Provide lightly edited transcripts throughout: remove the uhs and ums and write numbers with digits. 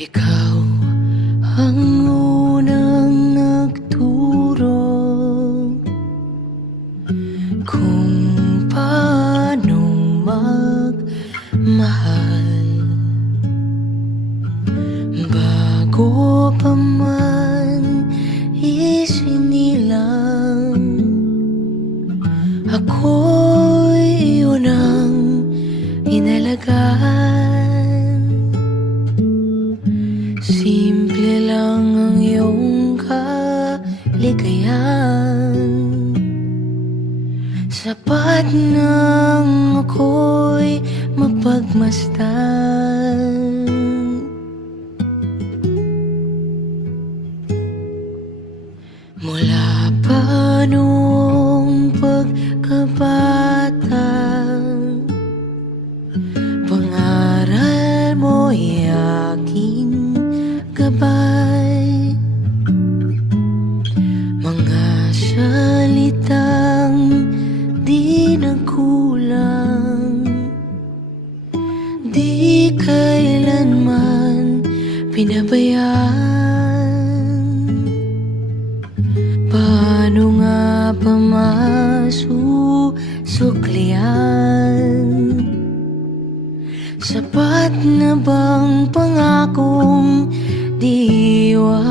Ikaw ang unang nagturo kung paano magmahal, bago pa man isinilang. Ako'y iyong ang inalagaan. Simple lang ang iyong kaligayahan, sapat nang ako'y mapagmasdan. Mula pa noong pagkabata, pangaral mo'y aking gabay. Mga salitang di nagkulang, di kailanman pinabayaan. Paano nga ba masusuklian? Sapat na bang pangakong diiwan?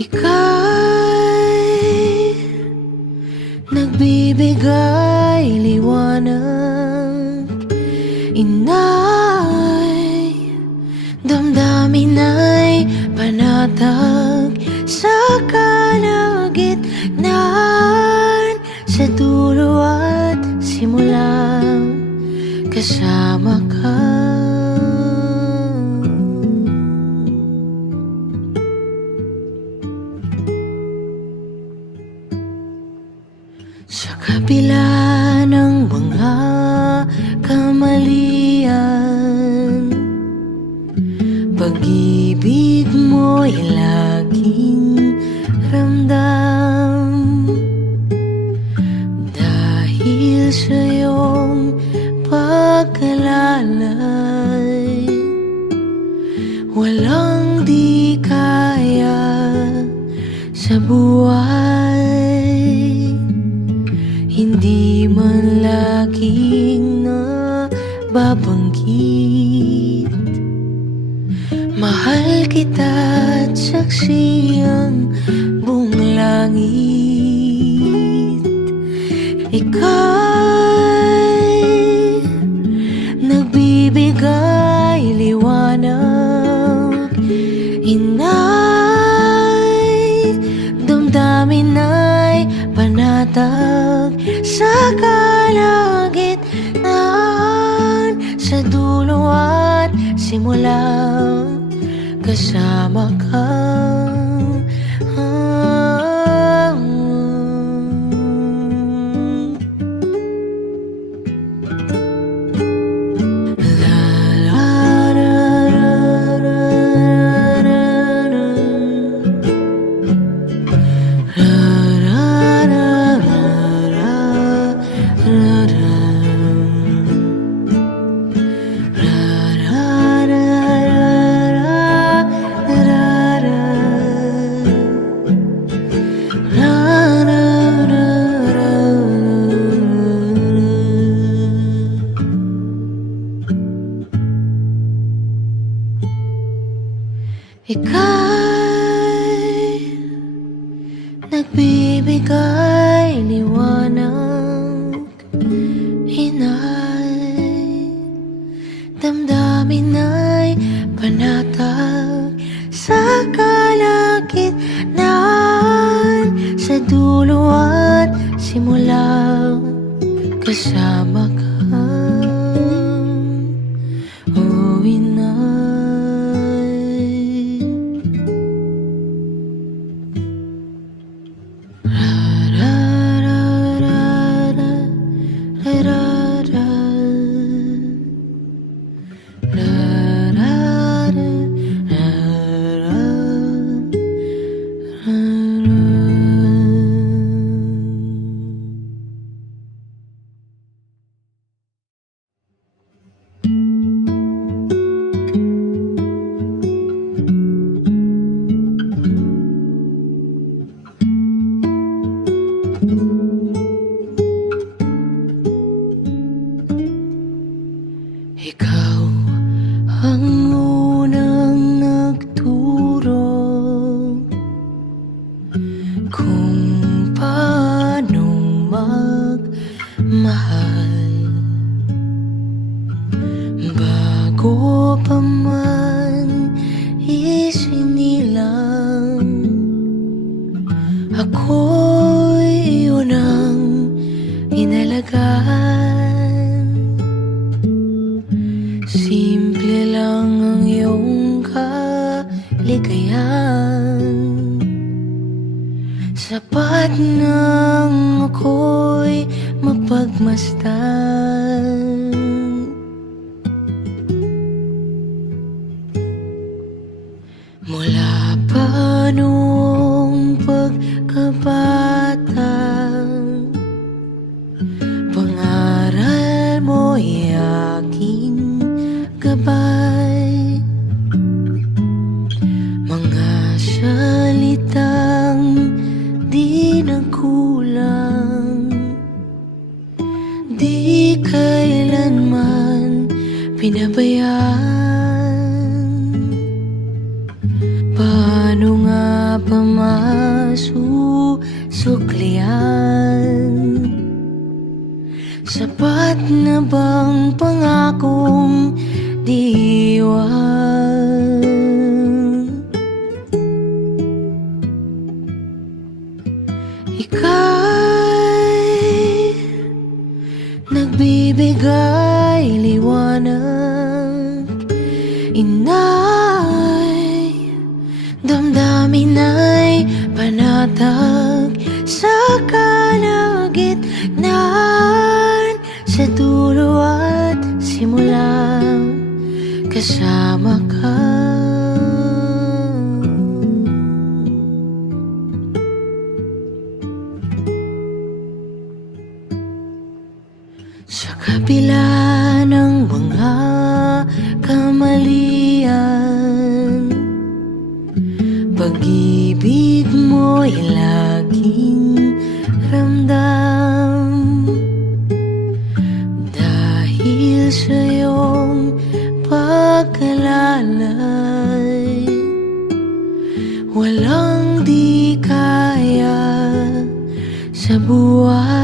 Ika'y nagbibigay liwanag, inay damdamin ay panatag sa kalagitnaan. Sa dulo at simula, kasama ka. Sa kabila ng mga kamalian, pag-ibig mo'y laging ramdam. Dahil sa iyong pagkalalay, walang di kaya sa buhay. Hindi man laging nababanggit, mahal kita at saksi ang buong langit. Ika'y nagbibigay liwanag, inay damdamin ay panatag sa kalagitnaan. Sa dulo at simula, kasama ka. Ika'y nagbibigay liwanag, inay damdamin ay panatag sa kalagitnaan. Sa dulo at simula, kasama ka. Oh, inay. mahal. Bago pa man isinilang, ako'y iyong ang inalagaan. Simple lang ang iyong kaligayahan, sapat nang ako'y mapagmasdan. Mula pa noong pagkabata, pangaral mo'y aking gabay. Mga salitang di nagkulang, di kailanman pinabayaan. Paano nga ba masusuklian? Sapat na bang pangakong di iwan? Ika'y nagbibigay liwanag, inay damdamin ay panatag sa kalagitnaan. Sa dulo at simula, kasama ka. Sa kabila ng mga kamalian, pag-ibig mo'y laging ramdam. Dahil sa iyong pagkalalay, walang di kaya sa buhay.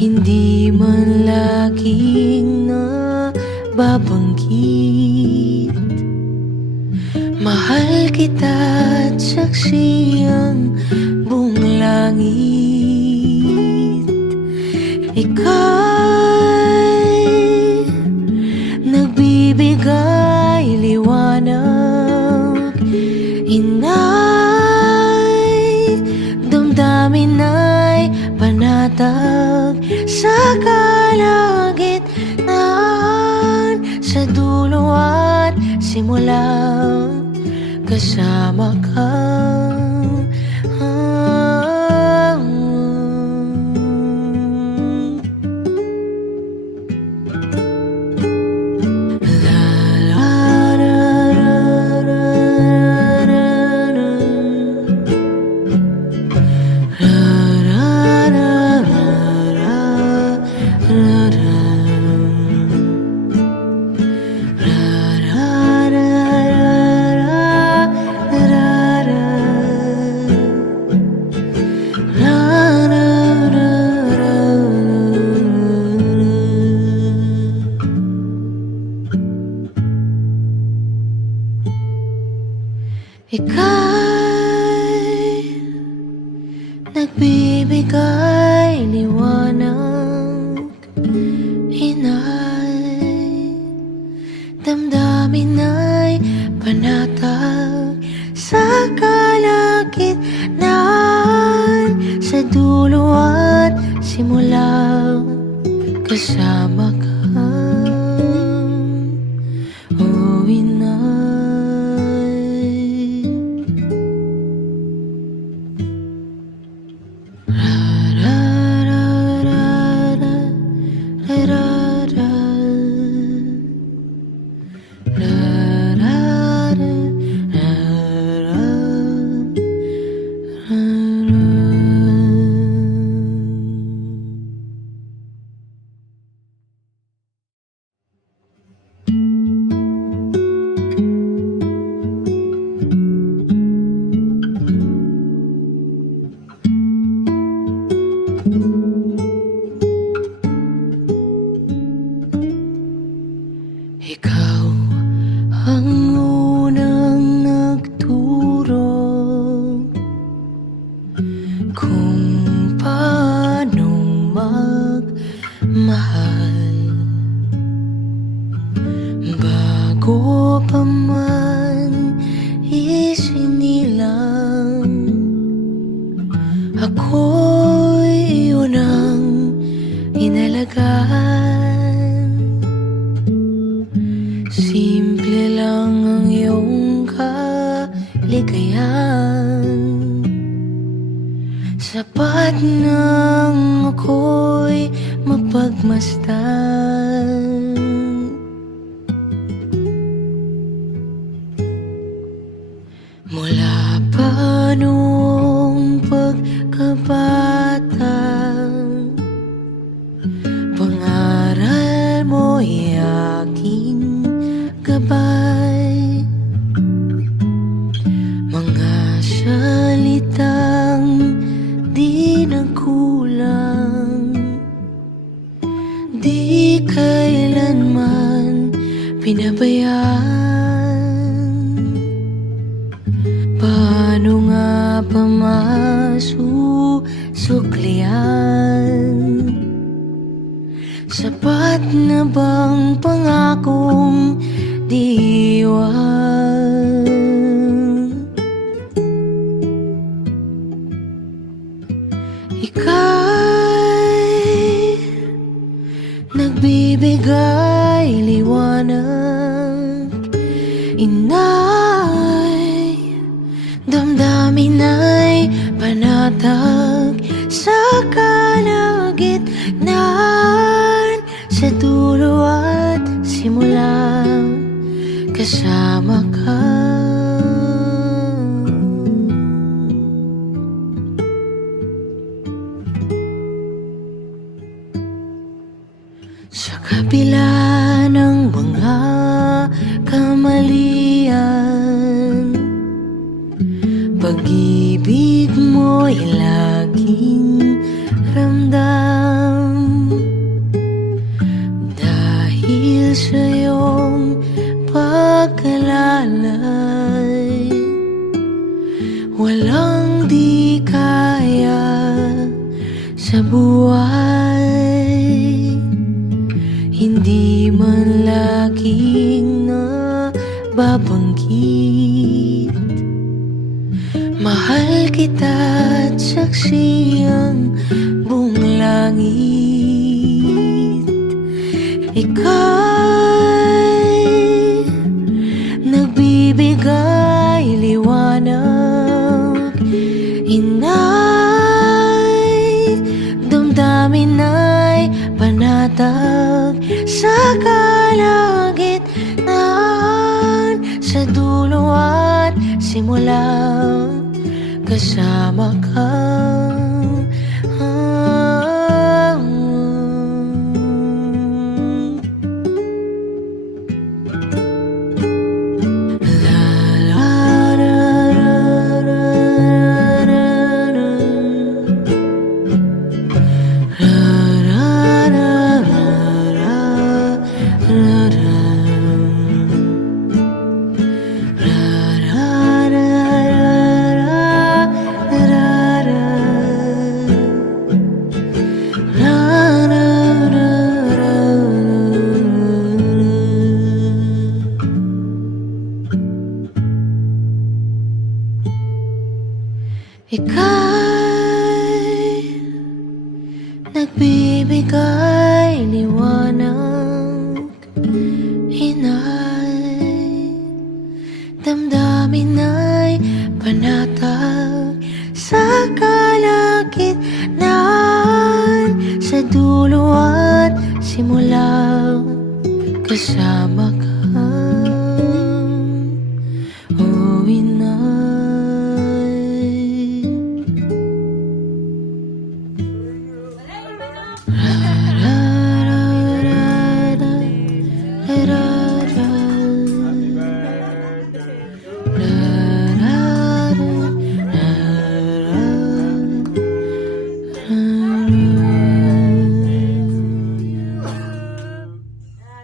Hindi man laging nababanggit, mahal kita at saksi ang buong langit. Ika'y nagbibigay liwanag, inay damdamin ay panatag sa kalagitnaan. Sa dulo at simula, kasama ka. Ika'y nagbibigay liwanag, inay damdamin ay panatag sa kalagitnaan. Sa dulo at simula, kasama ka. Oh, inay. mahal. Bago pa man isinilang, ako'y iyong ang inalagaan. Simple lang ang iyong kaligayahan, sapat nang ako'y mapagmasdan. Mula pa noong pagkabata, pangaral mo'y aking gabay. Mga salitang di nagkulang, di kailanman pinabayaan. Paano nga ba masusuklian? Sapat na bang pangakong diiwan? Ika'y nagbibigay liwanag, inay damdamin ay panatag sa kalagitnaan. Sa dulo at simula, kasama ka. Sa kabila ng mga kamalian, pag-ibig mo'y laging ramdam. Dahil sa iyong pagkalalay, walang di kaya sa buhay. Hindi man laging nababanggit, mahal kita at saksi ang buong langit. Ika'y nagbibigay liwanag, inay damdamin ay panatag sa kalagitnaan. Sa dulo at simula, kasama ka. Ika'y nagbibigay liwanag, inay damdamin ay panatag sa kalagitnaan. Sa dulo at simula, kasama ka. Oh, inay.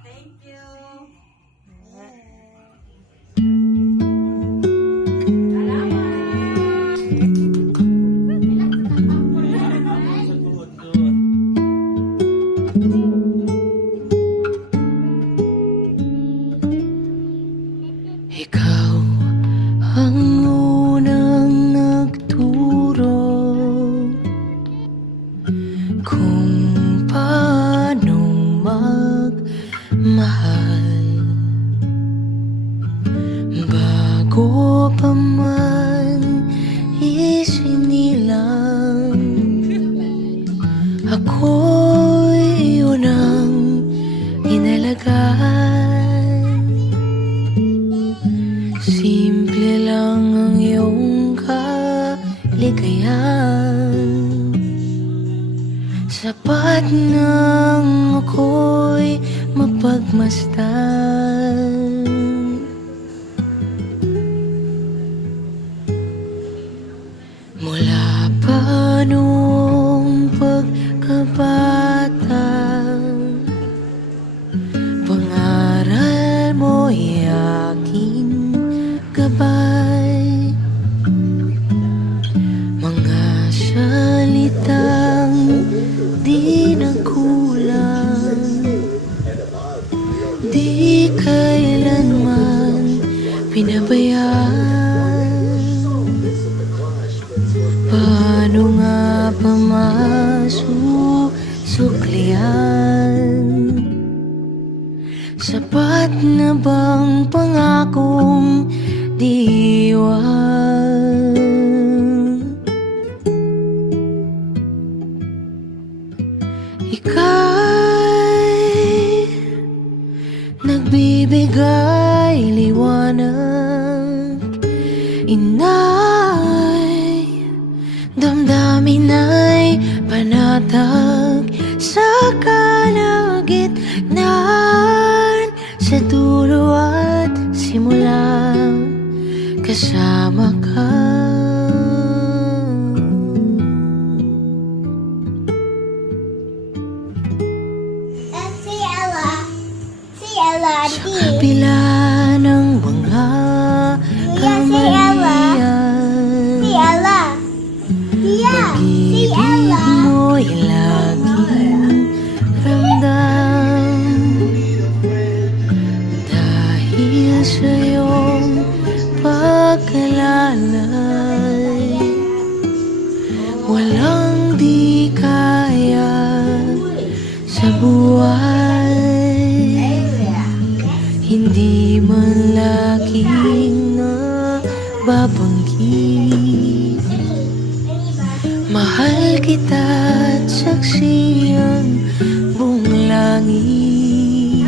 Thank you. kung paano magmahal bago pa man isinilang. Ako'y unang inalagaan. Simple lang ang iyong kaligayahan. Sapat nang ako'y mapagmasdan. Mula pa noong pagkabata, pangaral mo'y aking gabay. Mga salitang di nagkulang, di kailanman pinabayaan. Paano nga ba masusuklian? Sapat na bang pangakong diiwan? Ika'y nagbibigay liwanag. Inay, damdamin ay panatag sa kalagitnaan. Sa dulo at simula, kasama ka. Sa kabila ng mga kamalian, pag-ibig mo'y laging ramdam. Dahil sa iyong pagkalalay, walang di kaya sa buhay. Hindi man laging nababanggit, mahal kita't saksi ang buong langit.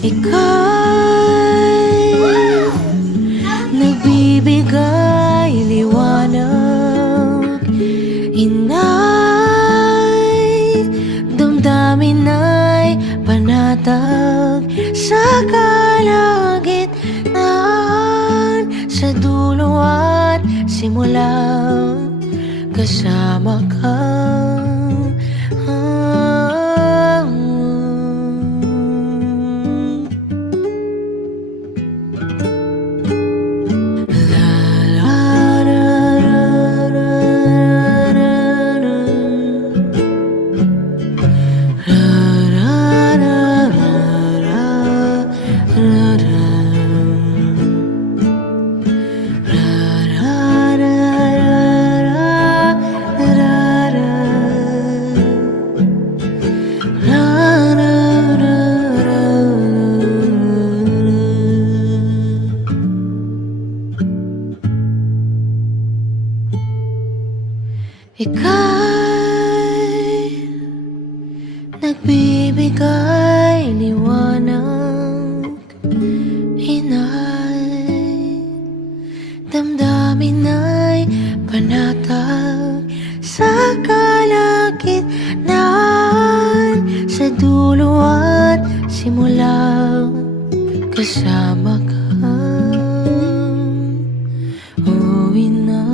Ika'y nagbibigay liwanag. Inay, damdamin ay panatag sa kalagitnaan. Sa dulo at simula, kasama ka. Ika'y nagbibigay liwanag. Inay, damdamin ay panatag sa kalagitnaan. Sa dulo at simula, kasama ka. Oh, inay.